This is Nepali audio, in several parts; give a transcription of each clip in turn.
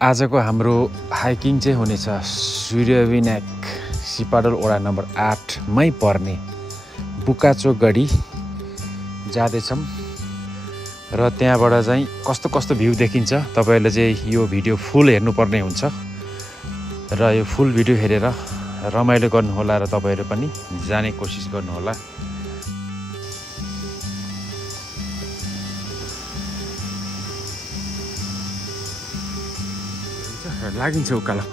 आजको हाम्रो हाइकिङ चाहिँ हुनेछ सूर्यविनायक सिपाडल वडा नम्बर 8 मै पर्ने बुकाचोक गढी जाँदैछौँ र त्यहाँबाट चाहिँ कस्तो कस्तो भ्यू देखिन्छ तपाईहरुले चाहिँ यो भिडियो फुल हेर्नुपर्ने हुन्छ र यो फुल भिडियो हेरेर रमाइलो गर्नु होला र तपाईहरु पनि जाने कोसिस गर्नु होला। लागिन्छ उकालो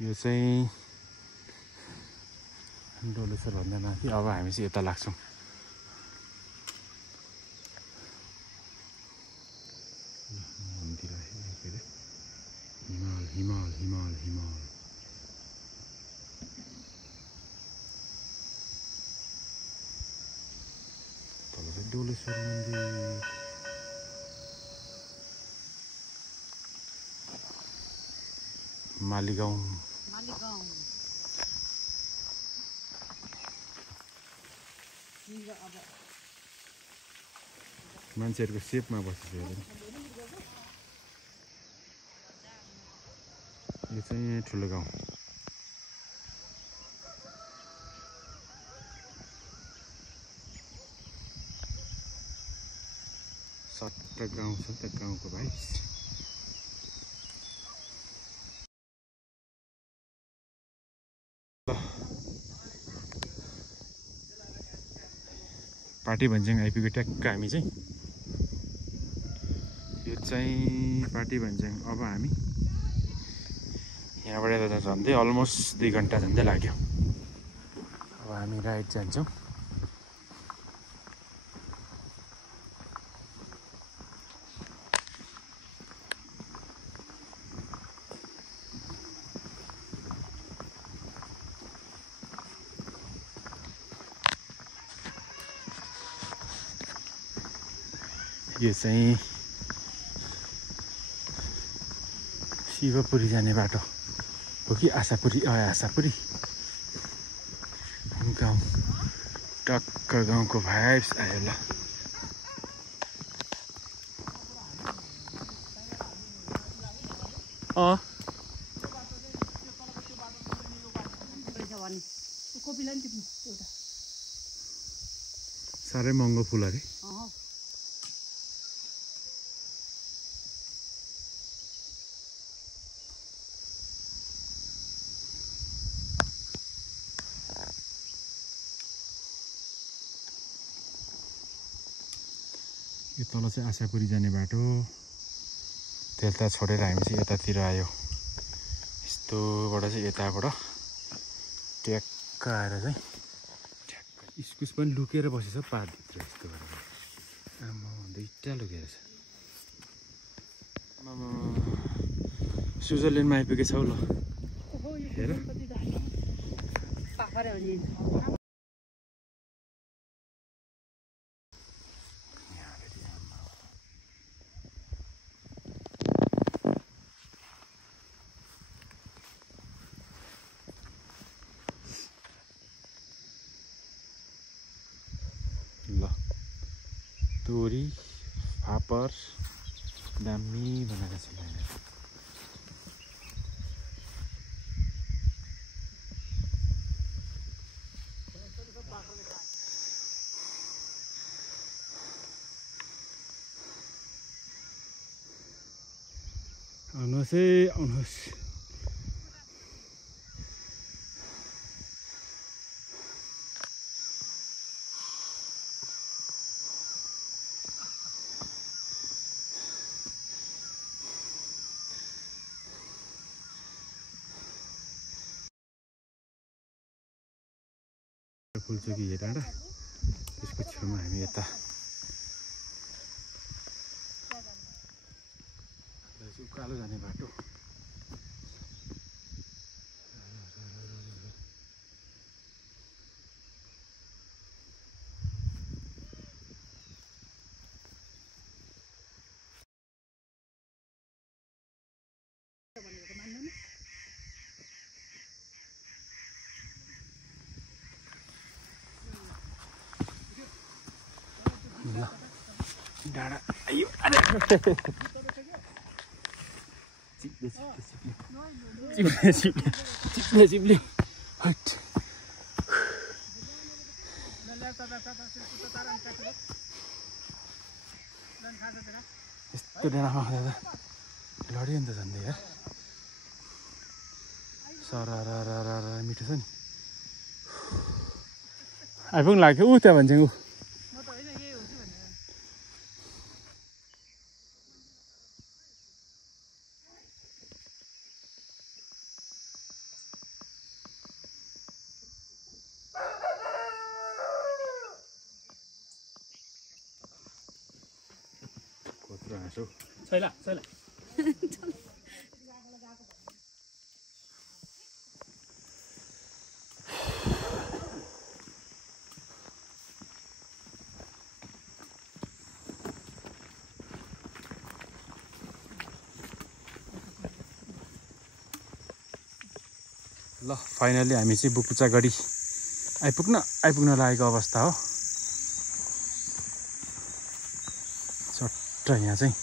यो चाहिँ डोलेश्वर भन्दा माथि। अब हामी चाहिँ यता लाग्छौं। हिमाल हिमाल हिमाल तल चाहिँ डोलेश्वर मन्दिर। मालीगाउँ मान्छेहरुको सेपमा बसेछ यो चाहिँ ठुलो गाउँ। सट्ट गाउँ छ त गाउँको भाइ। पाटी भन्ज्याङ आइपुग्यो ट्याक्क हामी चाहिँ। यो चाहिँ पाटी भन्ज्याङ। अब हामी यहाँबाट यता झन्डै अलमोस्ट 2 घण्टा झन्डै लाग्यो। अब हामी राइड जान्छौँ। यो चाहिँ शिवपुरी जाने बाटो हो कि आशापुरी? आशापुरी गाउँ। टक्क गाउँको भाइब्स आयो ल। साह्रै महँगो फुल अरे। यो तल चाहिँ आशापुरी जाने बाटो। त्यता छोडेर हामी चाहिँ यतातिर आयो। यस्तोबाट चाहिँ यताबाट ट्याक्क आएर चाहिँ ठ्याक्क इस्कुस पनि लुकेर बसेछ पातभित्र। यस्तो गरेर आमा दुईटा लुकेर छ। स्विजरल्यान्डमा आइपुगेछ हौ ल। हेर ल तोरी फापर दामी बनाएको छ भाइले। आउनुहोस् है आउनुहोस्। फुलचोकी डाँडा त्यसको छेउमा हामी यता उकालो जाने बाटो। डाँडा आयो अरे चिप्ले हट यस्तो डाँडामा दादा लड्यो नि त झन्डै यार सरा मिठो छ नि आइपुग्नु लाग्यो ऊ त्यहाँ भन्छ ऊ छैला ल फाइनली हामी चाहिँ बुकुचागढी आइपुग्न लागेको अवस्था हो चट्ट यहाँ चाहिँ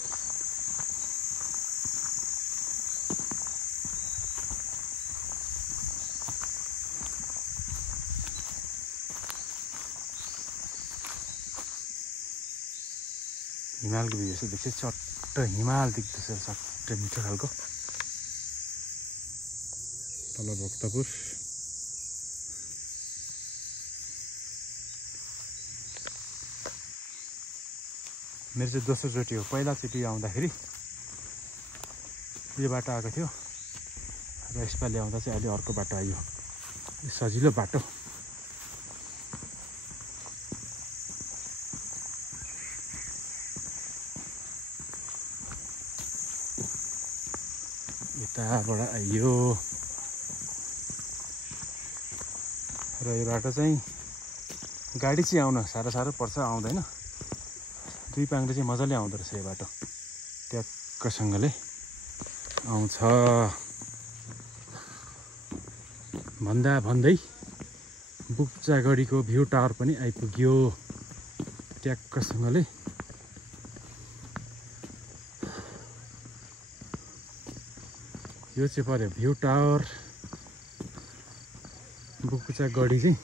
हिमालको भ्यू चाहिँ देख्छ चट्ट हिमाल देख्दैछ चट्ट मिठो खालको तल भक्तपुर मेरो चाहिँ दोस्रो चोटि हो पहिलाचोटि आउँदाखेरि यो बाटो आएको थियो र यसपालि आउँदा चाहिँ अहिले अर्को बाटो आयो सजिलो बाटो यताबाट आइयो र यो बाटो चाहिँ गाडी चाहिँ आउन साह्रो पर्छ आउँदैन दुई पाङ्ग्रे चाहिँ मजाले आउँदो रहेछ यो बाटो ट्याक्कसँगले आउँछ भन्दै बुकुचागढीको भ्यू टावर पनि आइपुग्यो ट्याक्कसँगले यो चाहिँ पर्यो भ्यू टावर बुकुचागढी चाहिँ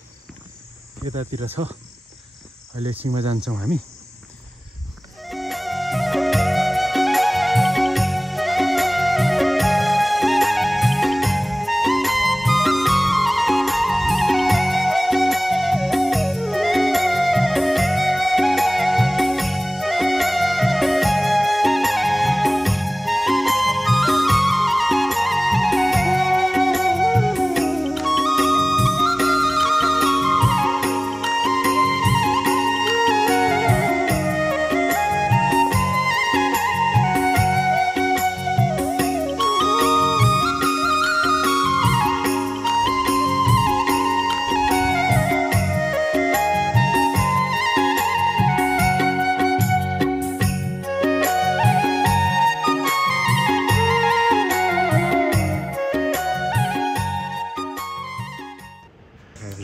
यतातिर छ अहिले एकछिनमा जान्छौँ हामी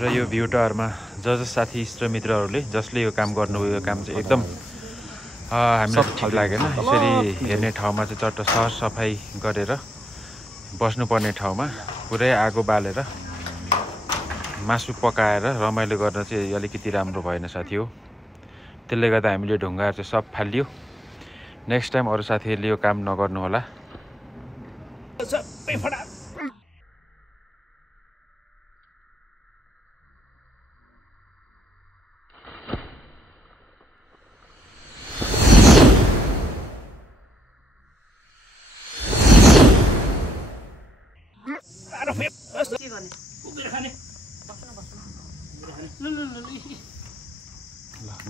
र यो भ्यू टावरमा जस साथी इष्ट मित्रहरूले जसले यो काम गर्नुभयो यो काम चाहिँ एकदम हामीलाई ठिक लागेन यसरी हेर्ने ठाउँमा चाहिँ चट्ट सरसफाइ गरेर बस्नुपर्ने ठाउँमा पुरै आगो बालेर मासु पकाएर रमाइलो गर्न चाहिँ अलिकति राम्रो भएन साथी हो त्यसले गर्दा हामीले ढुङ्गाहरू चाहिँ सब फालियो नेक्स्ट टाइम अरू साथीहरूले यो काम नगर्नु होला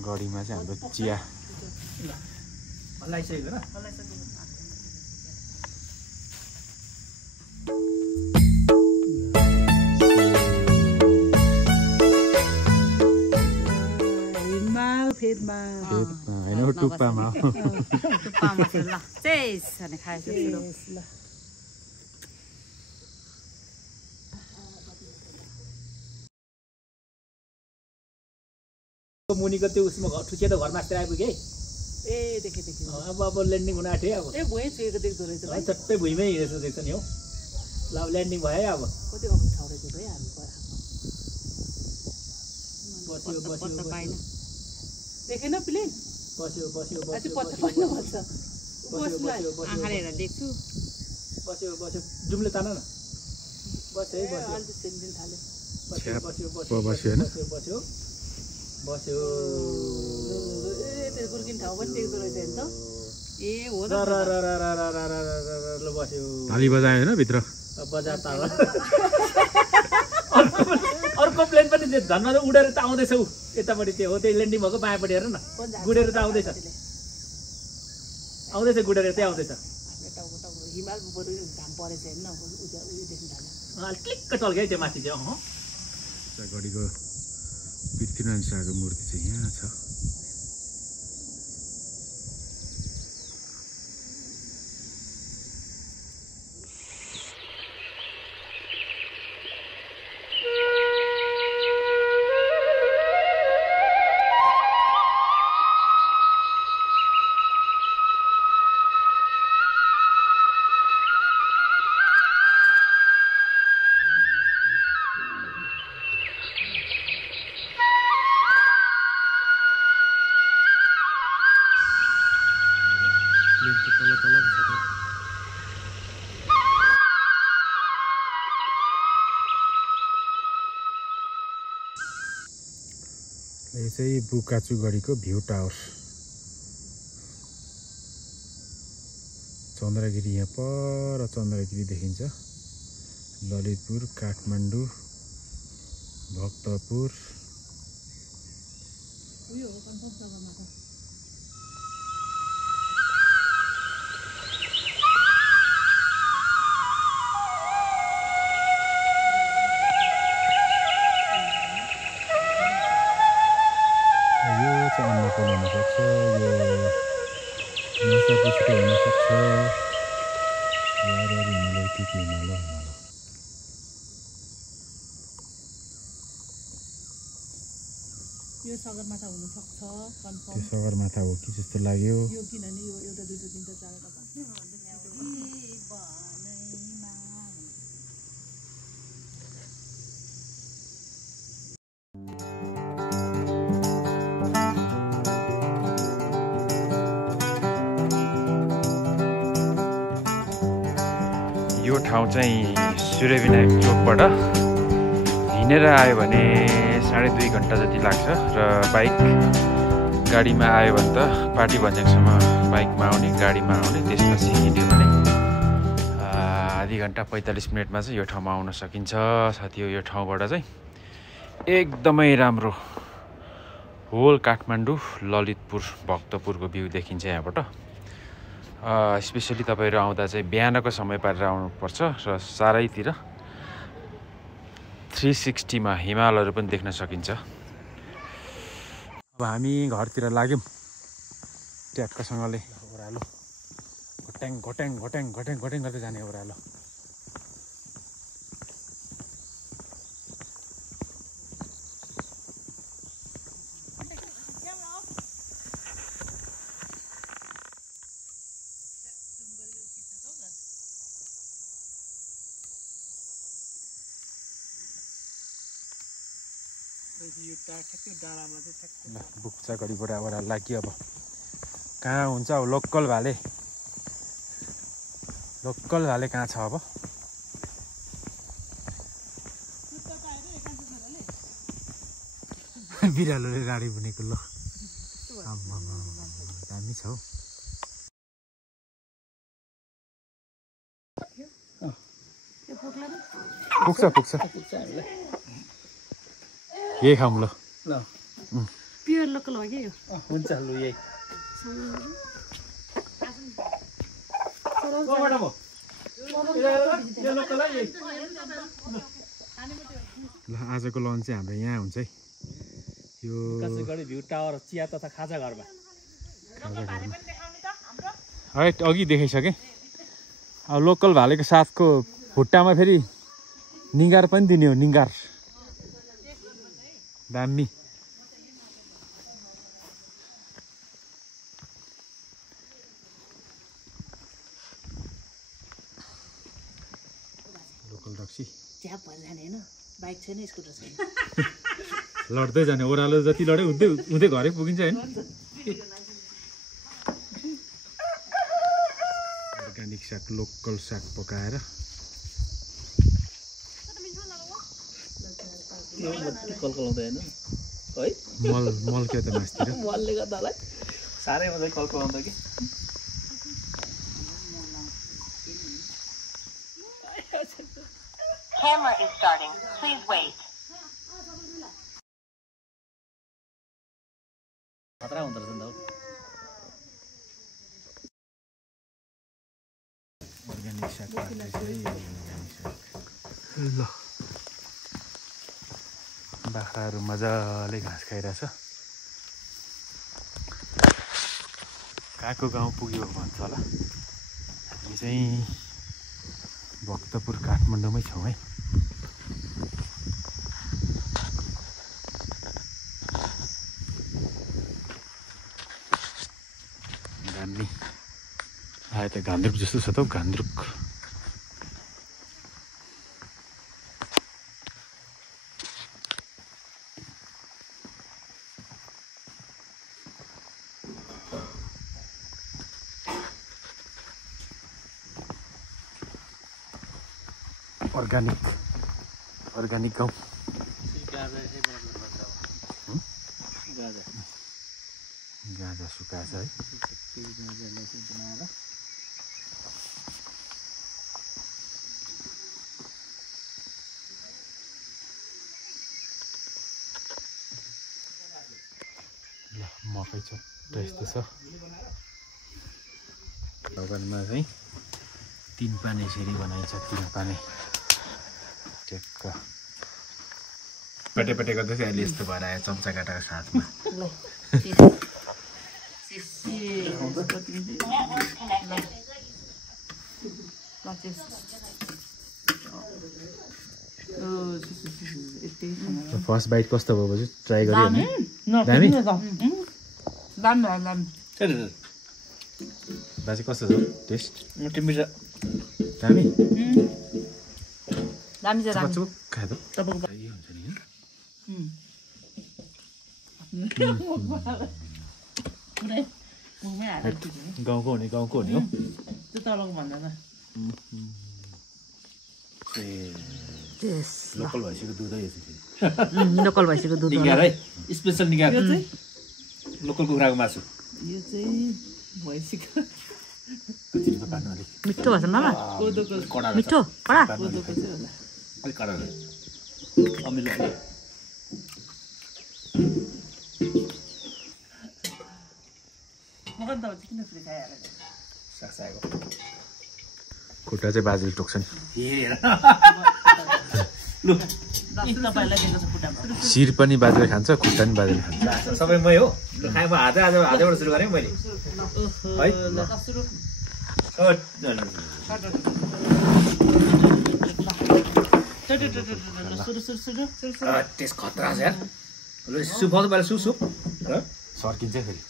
गढीमा चाहिँ हाम्रो चिया होइन टुप्पामा मुनिको त्यो उसमा ठुसिया त घरमा आस्ते आइपुग्यो है ए देखे अब ल्यान्डिङ हुन आँट्यो अब ए भुइँ छुएको देख्दो रहेछ भाइ चट्टै भुइँमै हिँडेको रहेछ नि हौ ल ल्यान्डिङ भयो अब कति अग्लो ठाउँ रहेछ भाइ हामी बस्यो पाइन देखेन प्लेन बस्यो आँखाले हेरेर देख्छु बस्यो जुम्ले तान न बस्यो है बस्यो त्यो गुर्किन ठाउँ पनि देख्दो रहेछ नि त ए हो त ल बस्यो ताली बजायो हैन भित्र बजार ताल अर्को प्लेन पनि धनमा उडेर त आउँदैछ उ यतापट्टि त्यो हो त्यही ल्यान्डिङ भएको बायाँपट्टि हेर न गुडेर त आउँदैछ गुडेर त्यहाँ आउँदैछ हिमाल बरु घाम परेछ हेर्न उयो देख्न थाल्यो क्लिक्क टल्क्यो त्यो माथि चाहिँ घडीको पृथ्वीनारायण शाहको मूर्ति चाहिँ यहाँ छ यो चाहिँ बुकाचुगढीको भ्यू टावर चन्द्रगिरी यहाँ पर चन्द्रगिरी देखिन्छ ललितपुर काठमाडौँ भक्तपुर अन्नपूर्ण हुनसक्छ यो नसापुछिटो हुनसक्छ हिमालय के हिमालय यो सगरमाथा हुनसक्छ कन्फर्म त्यो सगरमाथा हो कि जस्तो लाग्यो यो किनभने यो एउटा दुईटा तीनटा चारवटा यो ठाउँ चाहिँ सूर्यविनायक चोकबाट हिँडेर आयो भने 2.5 घन्टा जति लाग्छ र बाइक गाडीमा आयो भने त पाटी भन्ज्याङसम्म बाइकमा आउने गाडीमा आउने त्यसपछि हिँड्यो भने आधी घन्टा 45 मिनटमा चाहिँ यो ठाउँमा आउन सकिन्छ साथी। यो ठाउँबाट चाहिँ एकदमै राम्रो होल काठमाडौँ ललितपुर भक्तपुरको भ्यू देखिन्छ यहाँबाट। स्पेसली तपाईँहरू आउँदा चाहिँ बिहानको समय पारेर आउनुपर्छ र चारैतिर 360 मा हिमालहरू पनि देख्न सकिन्छ। अब हामी घरतिर लाग्यौँ ट्याक्कसँगले ओह्रालो घट्याङ घट्याङ घट्याङ घट्याङ घट्याङ गर्दै जाने ओह्रालो। बुक्चागढीबाट ओह्रालो लाग्यो। अब कहाँ हुन्छ अब लोकल भाले कहाँ छ अब बिरालोले गाडी बुनेको ल दामी छ हौ। पुग्छ यही खाऊँ ल प्योर लोकल हो कि यो हुन्छ लु यही ल आजको लन्च चाहिँ हाम्रो यहाँ हुन्छ है। यो भ्यू टावर चिया तथा खाजा घरमा अघि देखाइसकेँ। अब लोकल भालेको साथको खुट्टामा फेरि निगार पनि दिने हो। निगार दामी छैन स्कुटर छैन लड्दै जाने ओह्रालो जति लड्यो उधै घरै पुगिन्छ हैन अर्ग्यानिक साग लोकल साग पकाएर कलकलाउँदै हैन है मल के त मास्तिर मलले गर्दालाई साह्रै मजा कलकलाउँदा कि Camera is starting. Please wait. खतरा हुँदो रहेछ नि त अर्ग्यानिक साग ल बाख्राहरू मजाले घाँस खाइरहेछ कहाँको गाउँ पुग्यो भन्छ होला हामी चाहिँ भक्तपुर काठमाडौँमै छौँ है दामी आयो त घान्द्रुक जस्तो छ त हौ घान्द्रुक अर्ग्यानिक गाउँ गाजा सुकाछ है ल मकै छ यस्तो छ बगानमा चाहिँ 3 पाने यसरी बनाइन्छ 3 पाने टेक्क पेटे गर्दै चाहिँ अहिले यस्तो भएर आयो चम्चा काटाको साथमा फर्स्ट बाइट कस्तो भयो बजु ट्राई गर्यो भने दामी बाजे कस्तो छ टेस्ट मिठो दामी दामी छ दामी खाए त तपाईको यो हुन्छ नि पुरै मुखमै हालेर गाउँको हुने हो त्यो तलको भन्दा त लोकल भैँसीको दुध है यसरी लोकल भैँसीको दुध निगार है स्पेशल निगार लोकल कुखुराको मासु यो चाहिँ भैँसीको मिठो भएछ मामा कडा मिठो कडा अलिक कडा अमिलो खुट्टा चाहिँ बाजेले टोक्छन् शिर पनि बाजेले खान्छ खुट्टा पनि बाजेले खान्छ सबै मै हो खाएँ म हातैबाट सुरु गरेँ मैले टेस्ट खतरा छ यार सुप आउँछ पहिला सुप सर्किन्छ फेरि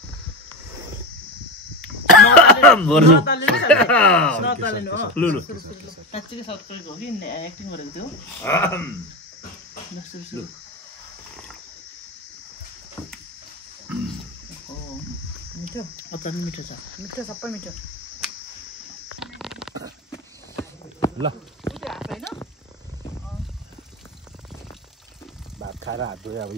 मिठो छ मिठो सबै मिठो ल भात खाएर हात धोयो अब